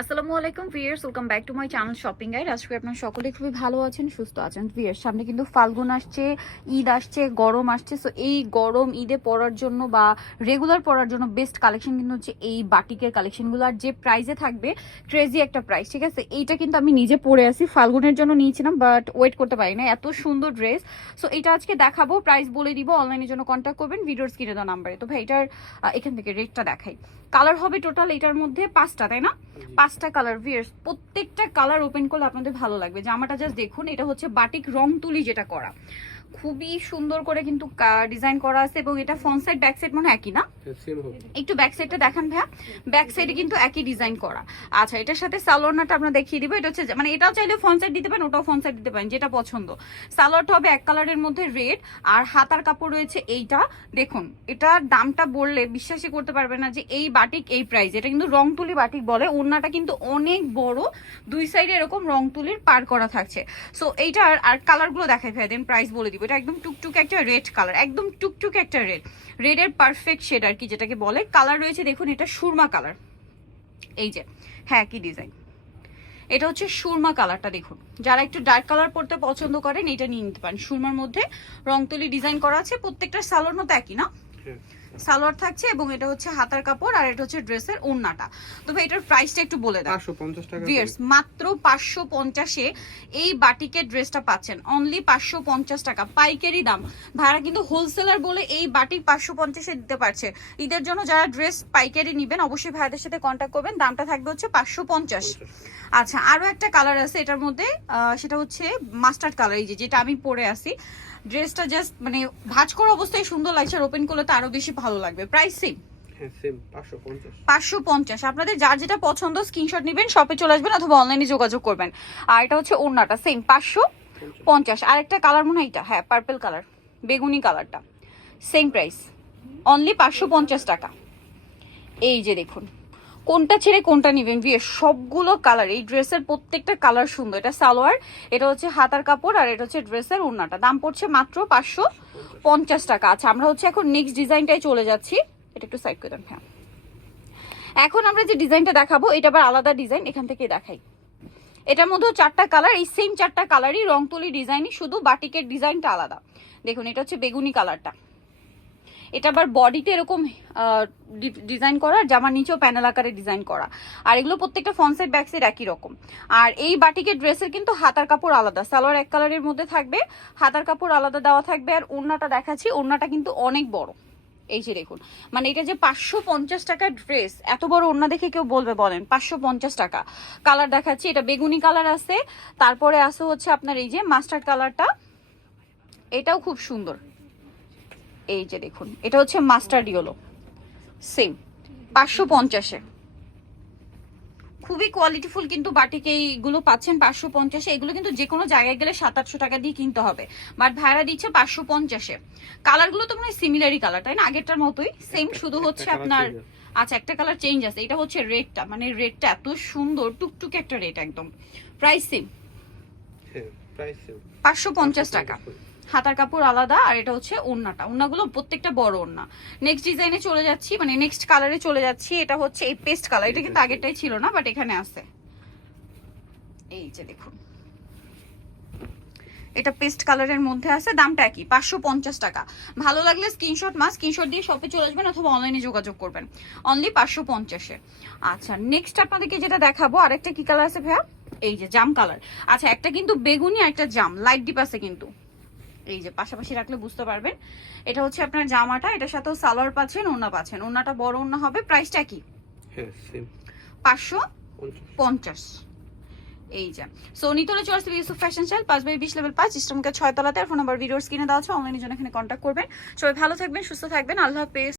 আসসালামু আলাইকুম viewers welcome back to my channel shopping guide. আজকে আপনারা সকলে খুবই ভালো আছেন, সুস্থ আছেন। ভিয়ার্স সামনে কিন্তু ফাল্গুন আসছে, ঈদ আসছে, গরম আসছে। সো এই গরম ঈদে পরার জন্য বা রেগুলার পরার জন্য বেস্ট কালেকশন কিন্তু হচ্ছে এই বাটিকের কালেকশনগুলো আর যে প্রাইসে থাকবে ক্রেজি একটা প্রাইস ঠিক আছে? এইটা কিন্তু আমি নিজে পরে আসি, ফাল্গুনের জন্য নিয়েছিলাম বাট ওয়েট করতে পারি না এত সুন্দর ড্রেস সো এটা আজকে দেখাবো প্রাইস বলে দিব অনলাইনের জন্য কন্ট্যাক্ট করবেন ভিডিওর স্ক্রিনে দেওয়া নাম্বারে তো ভাই, এটার এখান থেকে রেটটা দেখাই। কালার হবে টোটাল এটার মধ্যে পাঁচটা, তাই না? পাঁচটা কালার ভিয়ার্স প্রত্যেকটা কালার ওপেন করলে আপনাদের ভালো লাগবে। জামাটা জাস্ট দেখুন, এটা হচ্ছে বাটিক রং তুলি যেটা করা। খুবই সুন্দর করে কিন্তু ডিজাইন করা আছে এবং এটা ফ্রন্ট সাইড ব্যাক সাইড মনে হয় একই না? একটু ব্যাক সাইডটা দেখান ভাইয়া। ব্যাক সাইডে কিন্তু একই ডিজাইন করা। আচ্ছা এটার সাথে সালোয়ারটা আমরা দেখিয়ে দিব। এটা হচ্ছে মানে এটাও চাইলে ফ্রন্ট সাইড দিতে পারেন ওটাও ফ্রন্ট সাইড দিতে পারেন যেটা পছন্দ। সালোয়ারটা হবে এক কালারের মধ্যে রেড আর হাতার কাপড় রয়েছে এইটা। দেখুন এটা দামটা বললে বিশ্বাসই করতে পারবে না যে এই বাটিক এই প্রাইস এটা কিন্তু রং তুলি বাটিক বলে ওড়নাটা কিন্তু অনেক বড়। দুই সাইডে এরকম রং তুলির পার করা থাকছে। সো এইটার আর কালারগুলো দেখাই ভাই দেন প্রাইস বলে দিব। এটা একদম টুকটুক একটা রেড কালার একদম টুকটুক একটা রেড রেডের পারফেক্ট শেড আর কি যেটাকে বলে। কালার রয়েছে, দেখুন, এটা সুরমা কালার এই যে হ্যাঁ কি ডিজাইন এটা হচ্ছে সুরমা কালারটা দেখুন। যারা একটু ডার্ক কালার পরতে পছন্দ করেন, এটা নিয়ে নিতে পারেন। সুরমার মধ্যে রংতলি ডিজাইন করা আছে, প্রত্যেকটা সালোর মতো একই, না? সালোয়ার থাকছে এবং এটা হচ্ছে হাতার কাপড় আর এটা হচ্ছে ড্রেসের ওড়নাটা তো ভাই এটার প্রাইসটা একটু বলে দাও পাঁচশো পঞ্চাশ টাকা ভিয়ার্স মাত্র পাঁচশো পঞ্চাশে এই বাটিকের ড্রেসটা পাচ্ছেন। অনলি পাঁচশো পঞ্চাশ টাকা। পাইকারি দাম। ভাড়া কিন্তু হোলসেলার বলে এই বাটিক পাঁচশো পঞ্চাশে দিতে পারছে। ঈদের জন্য যারা ড্রেস পাইকারি নেবেন অবশ্যই ভাইদের সাথে কন্ট্যাক্ট করবেন। দামটা থাকবে হচ্ছে পাঁচশো পঞ্চাশ। আচ্ছা আরও একটা কালার আছে এটার মধ্যে। সেটা হচ্ছে মাস্টার্ড কালার এই যে যেটা আমি পরে আছি ড্রেসটা জাস্ট মানে ভাঁজ করা অবস্থায় সুন্দর লাগছে। আর ওপেন করলে তো আরও বেশি ভালো লাগবে। প্রাইস সেম হ্যাঁ পাঁচশো পঞ্চাশ। পাঁচশো পঞ্চাশ। আপনাদের যার যেটা পছন্দ স্ক্রিনশট নেবেন শপে চলে আসবেন অথবা অনলাইনে যোগাযোগ করবেন। আর এটা হচ্ছে ওড়নাটা সেম পাঁচশো পঞ্চাশ। আর একটা কালার মনে হয় এটা? হ্যাঁ পার্পল কালার বেগুনি কালারটা সেম প্রাইস অনলি পাঁচশো পঞ্চাশ টাকা। এই যে দেখুন। কোনটা ছেড়ে কোনটা নেবেন? বিয়ে সবগুলো কালার এই ড্রেসের প্রত্যেকটা কালার সুন্দর। এটা সালোয়ার, এটা হচ্ছে হাতার কাপড় আর এটা হচ্ছে ড্রেসের ওড়নাটা। দাম পড়ছে মাত্র পাঁচশো পঞ্চাশ টাকা। আচ্ছা আমরা হচ্ছে এখন নেক্সট ডিজাইনটাই চলে যাচ্ছি। এটা একটু সাইড করে দেন হ্যাঁ। এখন আমরা যে ডিজাইনটা দেখাবো, এটা আবার আলাদা ডিজাইন এখান থেকে দেখাই। এটার মধ্যেও চারটা কালার এই সেম চারটা কালারই রং তুলি ডিজাইনই শুধু বাটিকের ডিজাইনটা আলাদা। দেখুন, এটা হচ্ছে বেগুনি কালারটা এটা আবার বডিতে এরকম ডিজাইন করা জামার নিচেও প্যানেল আকারে ডিজাইন করা। আর এগুলো প্রত্যেকটা ফ্রন্ট সাইড ব্যাক সাইড একই রকম। আর এই বাটিকের ড্রেসের কিন্তু হাতার কাপড় আলাদা। সালোয়ার এক কালারের মধ্যে থাকবে, হাতার কাপড় আলাদা দেওয়া থাকবে, আর ওড়নাটা দেখাচ্ছি, ওড়নাটা কিন্তু অনেক বড়। এই যে দেখুন মানে এটা যে পাঁচশো পঞ্চাশ টাকার ড্রেস এত বড় ওড়না দেখে কেউ বলবে, বলেন, পাঁচশো পঞ্চাশ টাকা। কালার দেখাচ্ছি, এটা বেগুনি কালার আছে। তারপরে আছে হচ্ছে আপনার এই যে মাস্টার্ড কালারটা এটাও খুব সুন্দর। এই যে দেখুন এটা হচ্ছে মাস্টার্ড ইয়েলো। সেম পাঁচশো পঞ্চাশে। খুবই কোয়ালিটিফুল কিন্তু বাটিক এইগুলো পাচ্ছেন পাঁচশো পঞ্চাশে। এগুলো কিন্তু যে কোনো জায়গায় গেলে সাত আটশো টাকা দিয়ে কিনতে হবে। বাট ভাড়া দিচ্ছে পাঁচশো পঞ্চাশে। কালারগুলো তো মনে হয় সিমিলারই কালার তাই না? আগেরটার মতোই সেম শুধু হচ্ছে আপনার আচ্ছা একটা কালার চেঞ্জ আছে। এটা হচ্ছে রেডটা মানে রেডটা এত সুন্দর টুকটুক একটা রেড একদম। প্রাইস হ্যাঁ প্রাইস সেম পাঁচশো পঞ্চাশ টাকা। হাতার কাপড় আলাদা আর এটা হচ্ছে ওড়নাটা। ওড়নাগুলো প্রত্যেকটা বড় ওড়না। নেক্সট ডিজাইনে চলে যাচ্ছি মানে নেক্সট কালারে চলে যাচ্ছি এটা হচ্ছে এই পেস্ট কালার এটা কিন্তু আগেরটাই ছিল না বাট এখানে আছে। এই যে দেখুন। এটা পেস্ট কালারের মধ্যে আছে দামটা একই পাঁচশো পঞ্চাশ টাকা। ভালো লাগলে স্ক্রিনশট মা স্ক্রিনশট দিয়ে শপে চলে আসবেন অথবা অনলাইনে যোগাযোগ করবেন। অনলি পাঁচশো পঞ্চাশে। আচ্ছা নেক্সট আপনাদেরকে যেটা দেখাবো আরেকটা কি কালার আছে ভাইয়া? এই যে জাম কালার আচ্ছা একটা কিন্তু বেগুনি আর একটা জাম। লাইট ডিপ আছে কিন্তু। এই যে পাশাপাশি রাখলে বুঝতে পারবেন। এটা হচ্ছে আপনার জামাটা এটার সাথেও সালোয়ার পাচ্ছেন ওনা পাচ্ছেন। ওনাটা বড় ওনা হবে প্রাইসটা কি? হ্যাঁ পাঁচশো পঞ্চাশ। এই যে। সো নিতলে আসবে ইউসুফ ফ্যাশন স্টাইল পাঁচ বাই বিশ লেভেল পাঁচ ইস্টমকে ছয় তলাতে আর ফোন নাম্বার ভিডিওর স্ক্রিনে দেওয়া আছে অনলাইনের জন্য এখানে কন্ট্যাক্ট করবেন। সবাই ভালো থাকবেন সুস্থ থাকবেন। আল্লাহ হাফেজ।